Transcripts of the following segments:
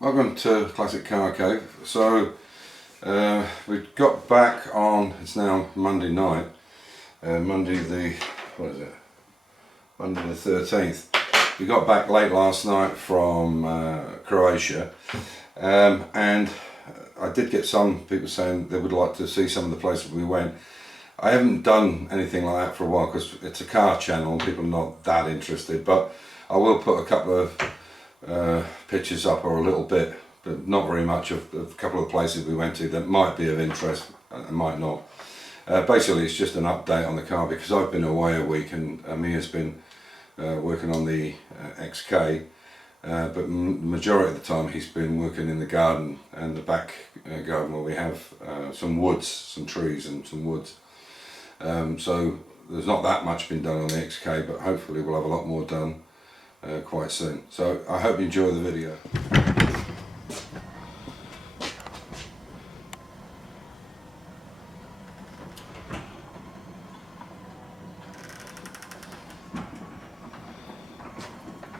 Welcome to Classic Car Cave. So we got back on, it's now Monday night, Monday the 13th. We got back late last night from Croatia, and I did get some people saying they would like to see some of the places we went. I haven't done anything like that for a while because it's a car channel and people are not that interested, but I will put a couple of pictures up, or a little bit, but not very much, of a couple of places we went to that might be of interest and might not. Basically it's just an update on the car because I've been away a week and Mia's been working on the XK, but the majority of the time he's been working in the garden and the back garden where we have some woods, some trees and some woods. So there's not that much been done on the XK, but hopefully we'll have a lot more done quite soon. So I hope you enjoy the video.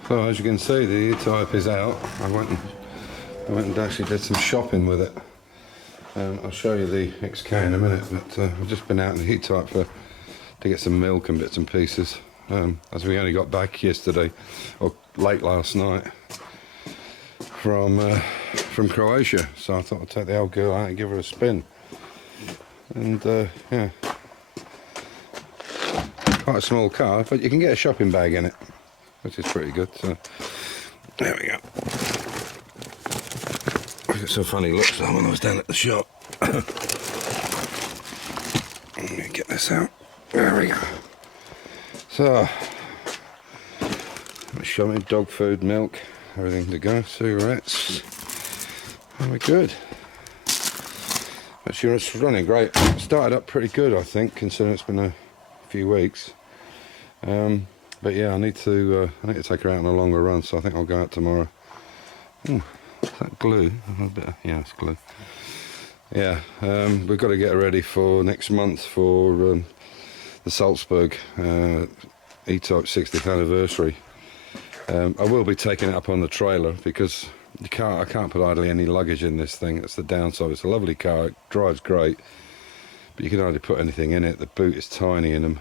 So as you can see, the E-Type is out. I went and actually did some shopping with it. I'll show you the XK in a minute, but I've just been out in the E-Type to get some milk and bits and pieces, as we only got back yesterday, or late last night, from Croatia. So I thought I'd take the old girl out and give her a spin. And yeah, quite a small car, but you can get a shopping bag in it, which is pretty good. So there we go. I got some funny looks though when I was down at the shop. Let me get this out. There we go. So, show me dog food, milk, everything to go. Cigarettes. Very good. Actually, it's running great. Started up pretty good, I think, considering it's been a few weeks. But yeah, I need to take her out on a longer run, so I think I'll go out tomorrow. Ooh, is that glue? A bit of, yeah, it's glue. Yeah, we've got to get her ready for next month for the Salzburg E-Type 60th anniversary. I will be taking it up on the trailer because I can't put hardly any luggage in this thing. That's the downside. It's a lovely car, it drives great, but you can hardly put anything in it. The boot is tiny in them.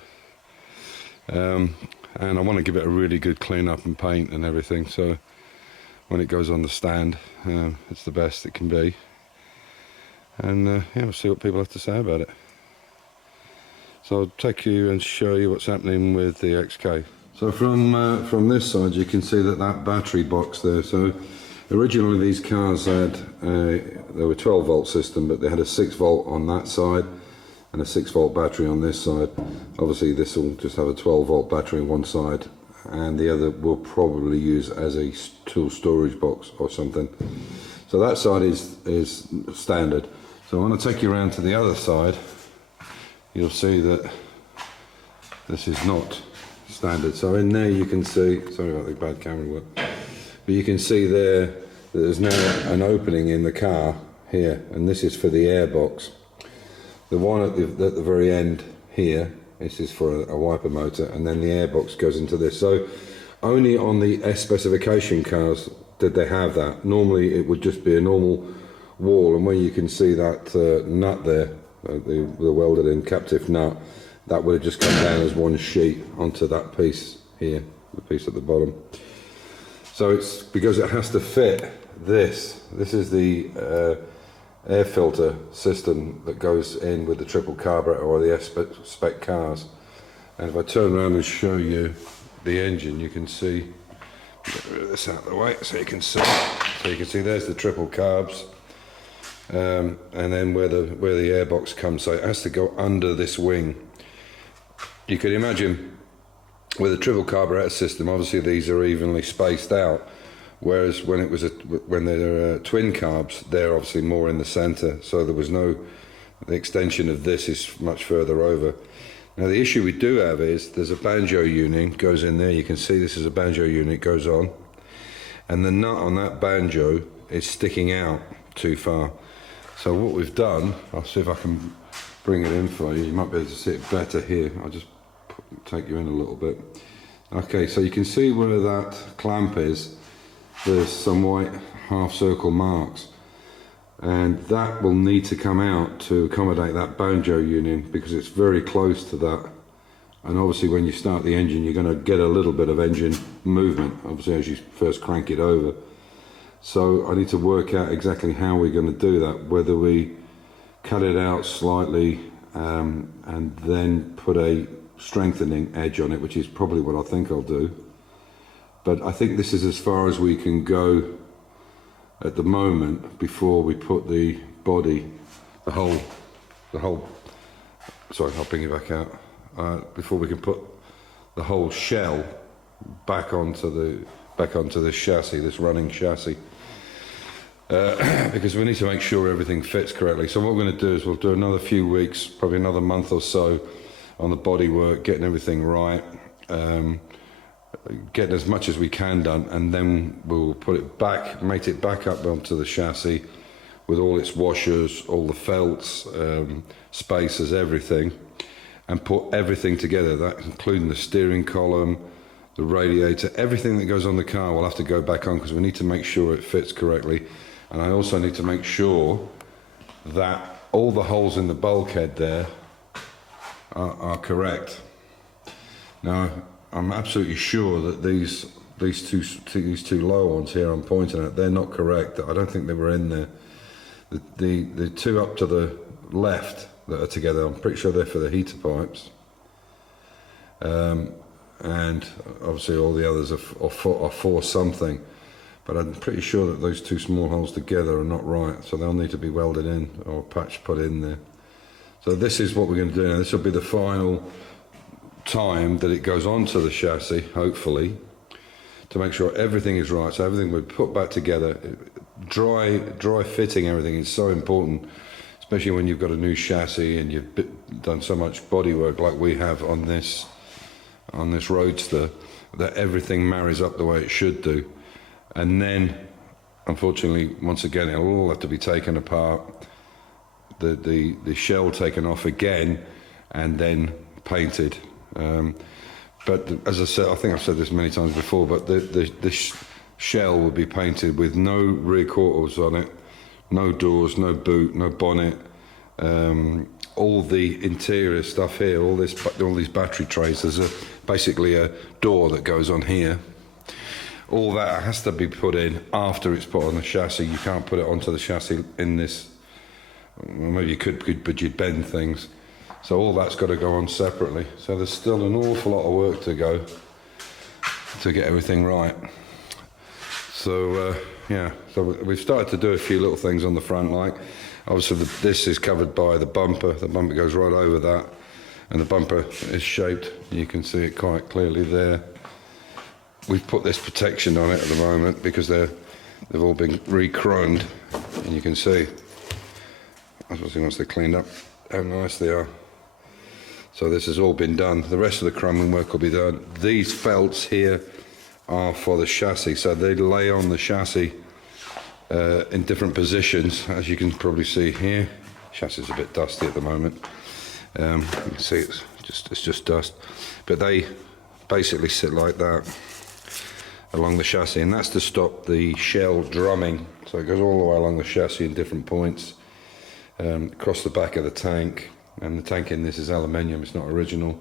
And I want to give it a really good clean up and paint and everything, so when it goes on the stand, it's the best it can be. And yeah, we'll see what people have to say about it. So I'll take you and show you what's happening with the XK. So from this side you can see that battery box there. So originally these cars had they were 12 volt system, but they had a 6 volt on that side and a 6 volt battery on this side. Obviously this will just have a 12 volt battery on one side, and the other will probably use as a tool storage box or something. So that side is standard. So I want to take you around to the other side. You'll see that this is not standard. So in there you can see, sorry about the bad camera work, but you can see there that there's now an opening in the car here, and this is for the airbox. The one at the very end here, this is for a wiper motor, and then the airbox goes into this. So only on the S specification cars did they have that. Normally it would just be a normal wall, and where you can see that nut there, the welded in captive nut, that would have just come down as one sheet onto that piece here, the piece at the bottom. So it's because it has to fit this. This is the air filter system that goes in with the triple carburetor or the S-spec cars. And if I turn around and show you the engine, you can see, get rid of this out of the way so you can see. So you can see there's the triple carbs. And then where the airbox comes, so it has to go under this wing. You could imagine with a triple carburetor system, obviously these are evenly spaced out, whereas when they're twin carbs, they're obviously more in the center, so there was no, the extension of this is much further over. Now the issue we do have is there's a banjo unit goes in there. You can see this is a banjo unit, goes on, and the nut on that banjo is sticking out too far. So what we've done, I'll see if I can bring it in for you. You might be able to see it better here. I'll just take you in a little bit. Okay, so you can see where that clamp is. there's some white half circle marks, and that will need to come out to accommodate that banjo union, because it's very close to that. And obviously when you start the engine, you're going to get a little bit of engine movement, obviously, as you first crank it over. So I need to work out exactly how we're going to do that, whether we cut it out slightly and then put a strengthening edge on it, which is probably what I think I'll do. But I think this is as far as we can go at the moment before we put the body, the whole, sorry, I'll bring it back out. Before we can put the whole shell back onto this chassis, this running chassis, because we need to make sure everything fits correctly. So what we're going to do is we'll do another few weeks, probably another month or so, on the body work, getting everything right, getting as much as we can done, and then we'll put it back, mate it back up onto the chassis with all its washers, all the felts, spacers, everything, and put everything together, that including the steering column, the radiator, everything that goes on the car will have to go back on, because we need to make sure it fits correctly. And I also need to make sure that all the holes in the bulkhead there are correct. Now, I'm absolutely sure that these two lower ones here I'm pointing at, they're not correct. I don't think they were in there. The two up to the left that are together, I'm pretty sure they're for the heater pipes, and obviously all the others are for something, but I'm pretty sure that those two small holes together are not right, so they'll need to be welded in or patch put in there. So this is what we're going to do now. This will be the final time that it goes onto the chassis, hopefully, to make sure everything is right, so everything we put back together. Dry fitting everything is so important, especially when you've got a new chassis and you've done so much body work like we have on this Roadster, that everything marries up the way it should do. And then, unfortunately, once again, it'll all have to be taken apart, the shell taken off again, and then painted. But as I said, I think I've said this many times before, but the shell will be painted with no rear quarters on it, no doors, no boot, no bonnet, all the interior stuff here, all these battery trays. There's basically a door that goes on here. All that has to be put in after it's put on the chassis. You can't put it onto the chassis in this. Well, maybe you could, but you'd bend things. So all that's got to go on separately. So there's still an awful lot of work to go to get everything right. So yeah, so we've started to do a few little things on the front, like obviously this is covered by the bumper. The bumper goes right over that, and the bumper is shaped. You can see it quite clearly there. We've put this protection on it at the moment because they've all been re-chromed, and you can see, obviously once they're cleaned up, how nice they are. So this has all been done. The rest of the chroming work will be done. These felts here are for the chassis, so they lay on the chassis in different positions, as you can probably see here. Chassis is a bit dusty at the moment. You can see it's just dust, but they basically sit like that along the chassis, and that's to stop the shell drumming. So it goes all the way along the chassis in different points, across the back of the tank. And the tank in this is aluminium. It's not original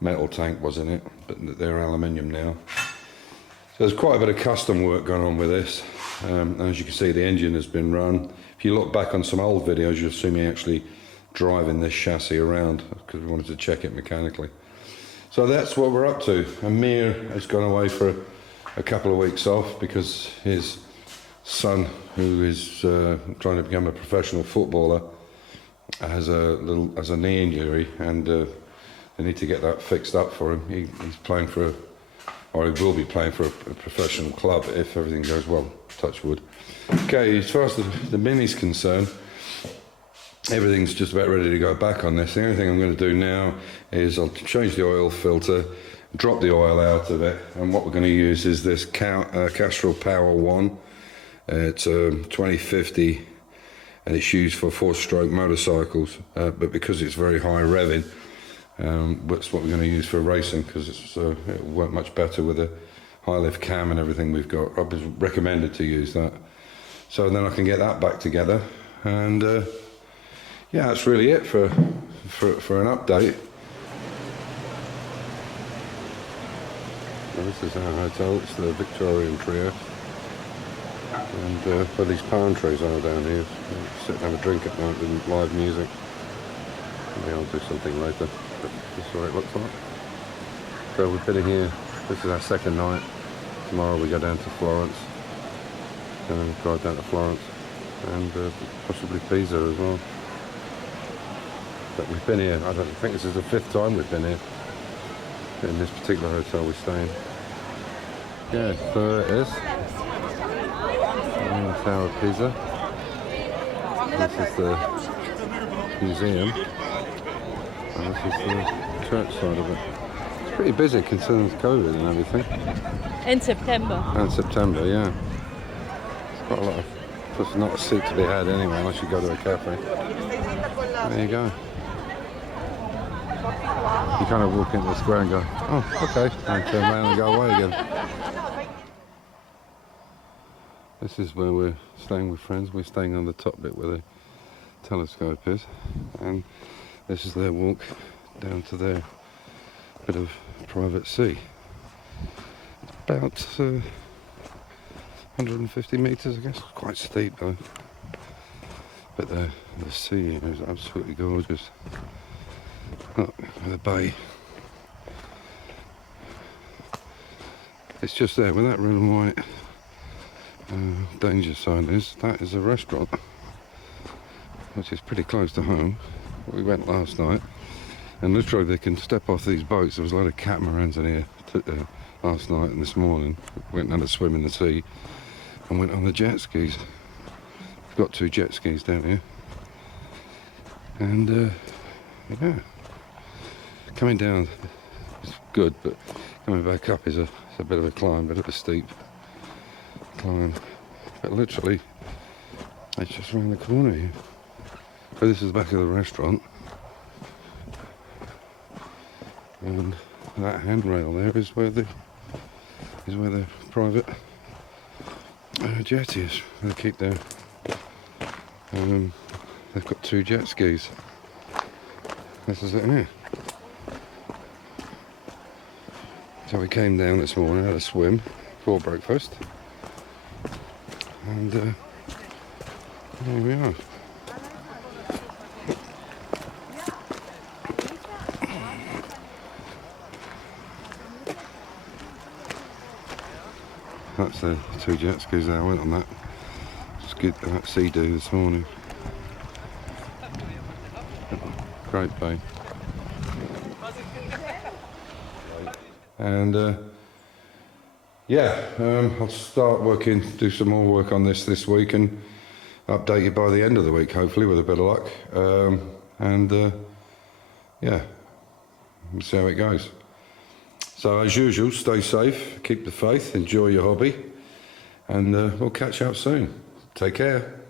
metal tank was in it, but they're aluminium now. So there's quite a bit of custom work going on with this. And as you can see, the engine has been run. If you look back on some old videos, you'll see me actually driving this chassis around because we wanted to check it mechanically. So that's what we're up to. Amir has gone away for a couple of weeks off because his son, who is trying to become a professional footballer, has a knee injury, and they need to get that fixed up for him. He's playing for or he will be playing for a professional club if everything goes well, touch wood. Okay, as far as the Mini's concerned, everything's just about ready to go back on this. The only thing I'm going to do now is I'll change the oil filter, drop the oil out of it, and what we're going to use is this Castrol Power 1. It's 2050, and it's used for 4-stroke motorcycles, but because it's very high revving, that's what we're going to use for racing, because it'll work much better with a high lift cam and everything we've got. I've been recommended to use that. So then I can get that back together. And yeah, that's really it for an update. Well, this is our hotel, it's the Victorian Trio. And where these palm trees are down here, sit and have a drink at night with live music. Maybe I'll do something later, but this is what it looks like. So we've been here, this is our second night. Tomorrow we go down to Florence, and drive down to Florence, and possibly Pisa as well. But we've been here, I think this is the 5th time we've been here, in this particular hotel we stay in. Yeah, so there it is. The Tower of Pisa. This is the museum, and this is the church side of it. It's pretty busy considering COVID and everything. In September. And September, yeah. It's quite a lot of, there's not a seat to be had anyway unless you go to a cafe. There you go. You kind of walk into the square and go, oh, okay, and turn around and go away again. This is where we're staying with friends. We're staying on the top bit where the telescope is, and this is their walk down to their bit of private sea. It's about 150 metres, I guess. Quite steep though. But the sea is absolutely gorgeous. Look, the bay. It's just there with that red and white danger sign is. That is a restaurant, which is pretty close to home. We went last night, and literally they can step off these boats. There was a lot of catamarans in here last night and this morning. Went and had a swim in the sea and went on the jet skis. We've got 2 jet skis down here, and yeah, coming down is good, but coming back up is a bit of a climb, bit of a steep climb. But literally, it's just around the corner here. So this is the back of the restaurant, and that handrail there is where the private jet is. They keep their they've got 2 jet skis. This is it here. So we came down this morning, had a swim before breakfast, and there we are. That's the 2 jet skis there. I went on that. Just good that sea do this morning. Great bay. And yeah, I'll start working, do some more work on this week, and update you by the end of the week, hopefully, with a bit of luck. Yeah, we'll see how it goes. So as usual, stay safe, keep the faith, enjoy your hobby, and we'll catch up soon. Take care.